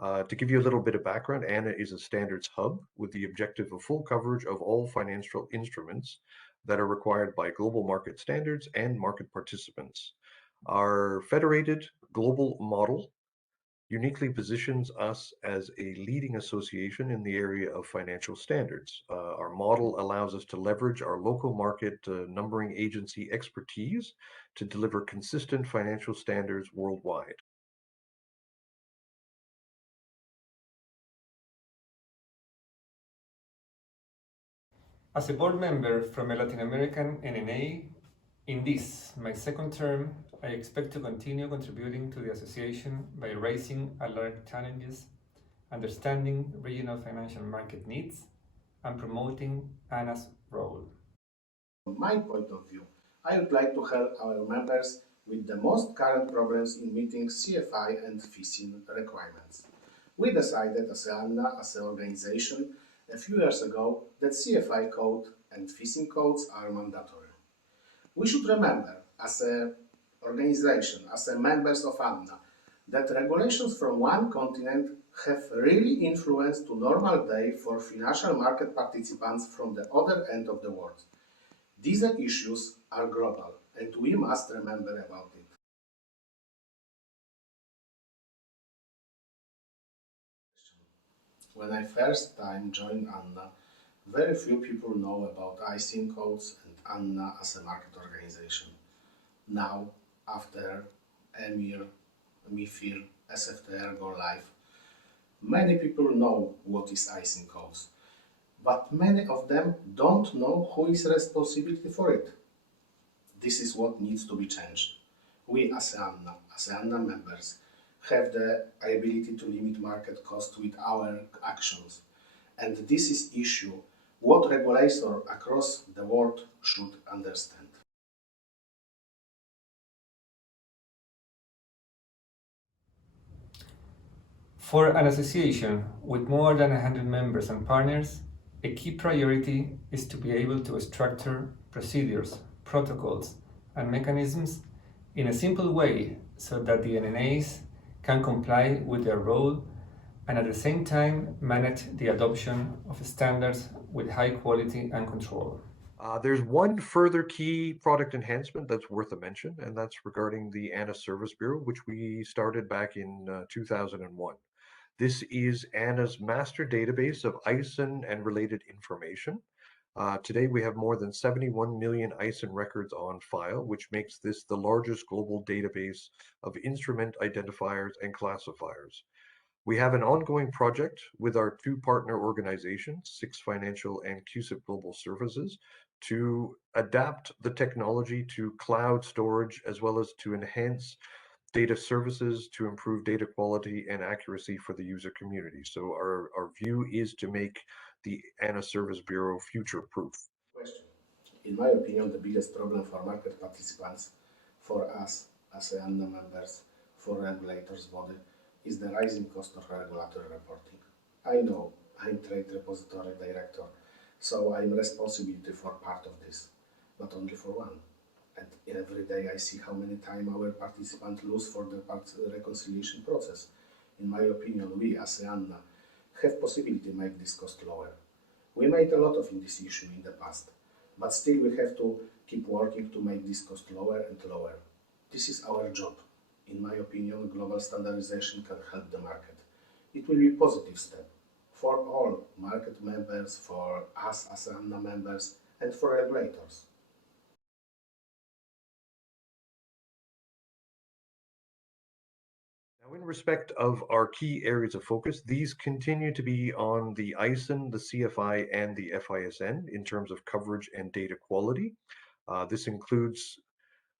To give you a little bit of background, ANA is a standards hub with the objective of full coverage of all financial instruments that are required by global market standards and market participants. Our federated global model uniquely positions us as a leading association in the area of financial standards. Our model allows us to leverage our local market numbering agency expertise to deliver consistent financial standards worldwide. As a board member from a Latin American NNA, in this, my second term, I expect to continue contributing to the association by raising alert challenges, understanding regional financial market needs, and promoting ANA's role. From my point of view, I would like to help our members with the most current problems in meeting CFI and FISIN requirements. We decided as ANNA, as an organization, a few years ago that CFI code and FISIN codes are mandatory. We should remember, as an organization, as a members of ANNA, that regulations from one continent have really influenced to normal day for financial market participants from the other end of the world. These issues are global, and we must remember about it. When I first time joined ANNA, very few people know about ISIN codes and ANNA as a market organization. Now, after EMIR, MIFIR, SFTR go live, many people know what is ISIN codes, but many of them don't know who is responsible for it. This is what needs to be changed. We as ANNA members, have the ability to limit market cost with our actions. And this is issue what regulators across the world should understand. For an association with more than 100 members and partners, a key priority is to be able to structure procedures, protocols, and mechanisms in a simple way so that the NNAs can comply with their role and at the same time manage the adoption of standards with high quality and control. There's one further key product enhancement that's worth a mention, and that's regarding the ANA Service Bureau, which we started back in 2001. This is ANA's master database of ISIN and related information. Today, we have more than 71 million ISIN records on file, which makes this the largest global database of instrument identifiers and classifiers. We have an ongoing project with our two partner organizations, Six Financial and CUSIP Global Services, to adapt the technology to cloud storage as well as to enhance data services to improve data quality and accuracy for the user community. So our view is to make the ANA Service Bureau future-proof. Question. In my opinion, the biggest problem for market participants, for us as ANNA members, for regulators body, is the rising cost of regulatory reporting. I know I'm trade repository director, so I'm responsible for part of this, but only for one. And every day I see how many time our participants lose for the reconciliation process. In my opinion, we as ANNA have possibility to make this cost lower. We made a lot of in this issue in the past, but still we have to keep working to make this cost lower and lower. This is our job. In my opinion, global standardization can help the market. It will be a positive step for all market members, for us as ANNA members, and for regulators. Now, in respect of our key areas of focus, these continue to be on the ISIN, the CFI, and the FISN in terms of coverage and data quality. This includes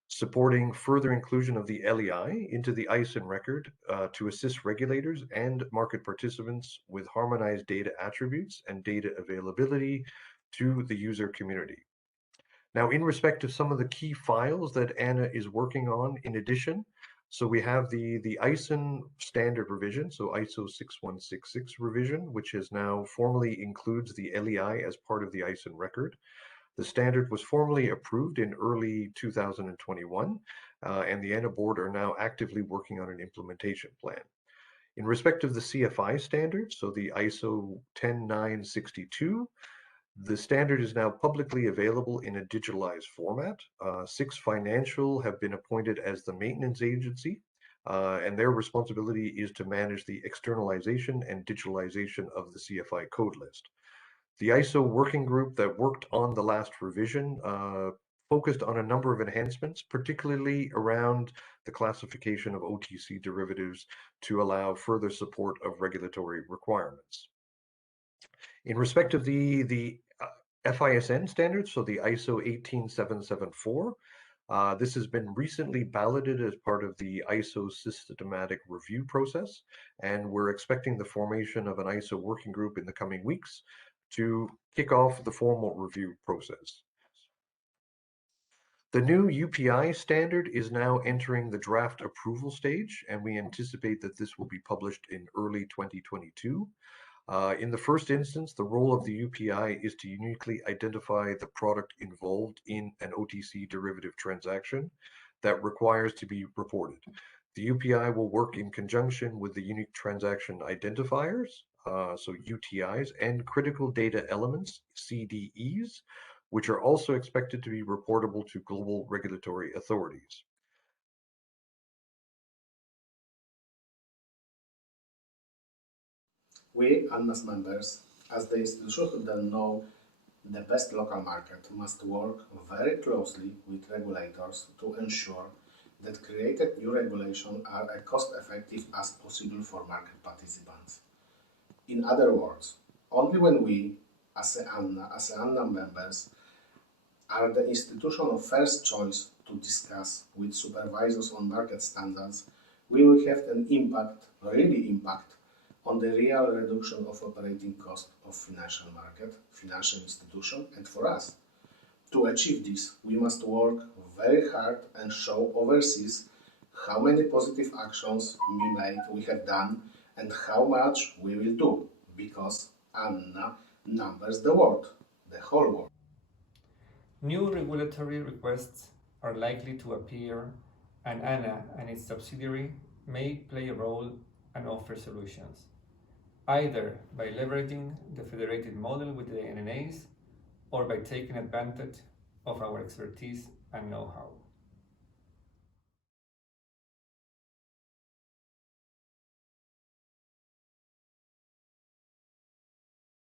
supporting further inclusion of the LEI into the ISIN record to assist regulators and market participants with harmonized data attributes and data availability to the user community. Now, in respect of some of the key files that ANA is working on in addition, so we have the ISIN standard revision, so ISO 6166 revision, which has now formally includes the LEI as part of the ISIN record. The standard was formally approved in early 2021, and the ANA board are now actively working on an implementation plan. In respect of the CFI standards, so the ISO 10962, the standard is now publicly available in a digitalized format. Six Financial have been appointed as the maintenance agency, and their responsibility is to manage the externalization and digitalization of the CFI code list. The ISO working group that worked on the last revision focused on a number of enhancements, particularly around the classification of OTC derivatives to allow further support of regulatory requirements. In respect of the FISN standards, so the ISO 18774, this has been recently balloted as part of the ISO systematic review process, and we're expecting the formation of an ISO working group in the coming weeks to kick off the formal review process. The new UPI standard is now entering the draft approval stage, and we anticipate that this will be published in early 2022. In the first instance, the role of the UPI is to uniquely identify the product involved in an OTC derivative transaction that requires to be reported. The UPI will work in conjunction with the unique transaction identifiers, so UTIs, and critical data elements, CDEs, which are also expected to be reportable to global regulatory authorities. We, ANNA's members, as the institution that know the best local market, must work very closely with regulators to ensure that created new regulations are as cost-effective as possible for market participants. In other words, only when we, as ANNA members, are the institution of first choice to discuss with supervisors on market standards, we will have an impact, really impact, on the real reduction of operating cost of financial market, financial institution, and for us. To achieve this, we must work very hard and show overseas how many positive actions we have done and how much we will do, because Anna numbers the world, the whole world. New regulatory requests are likely to appear, and ANA and its subsidiary may play a role and offer solutions, either by leveraging the federated model with the NNAs or by taking advantage of our expertise and know-how.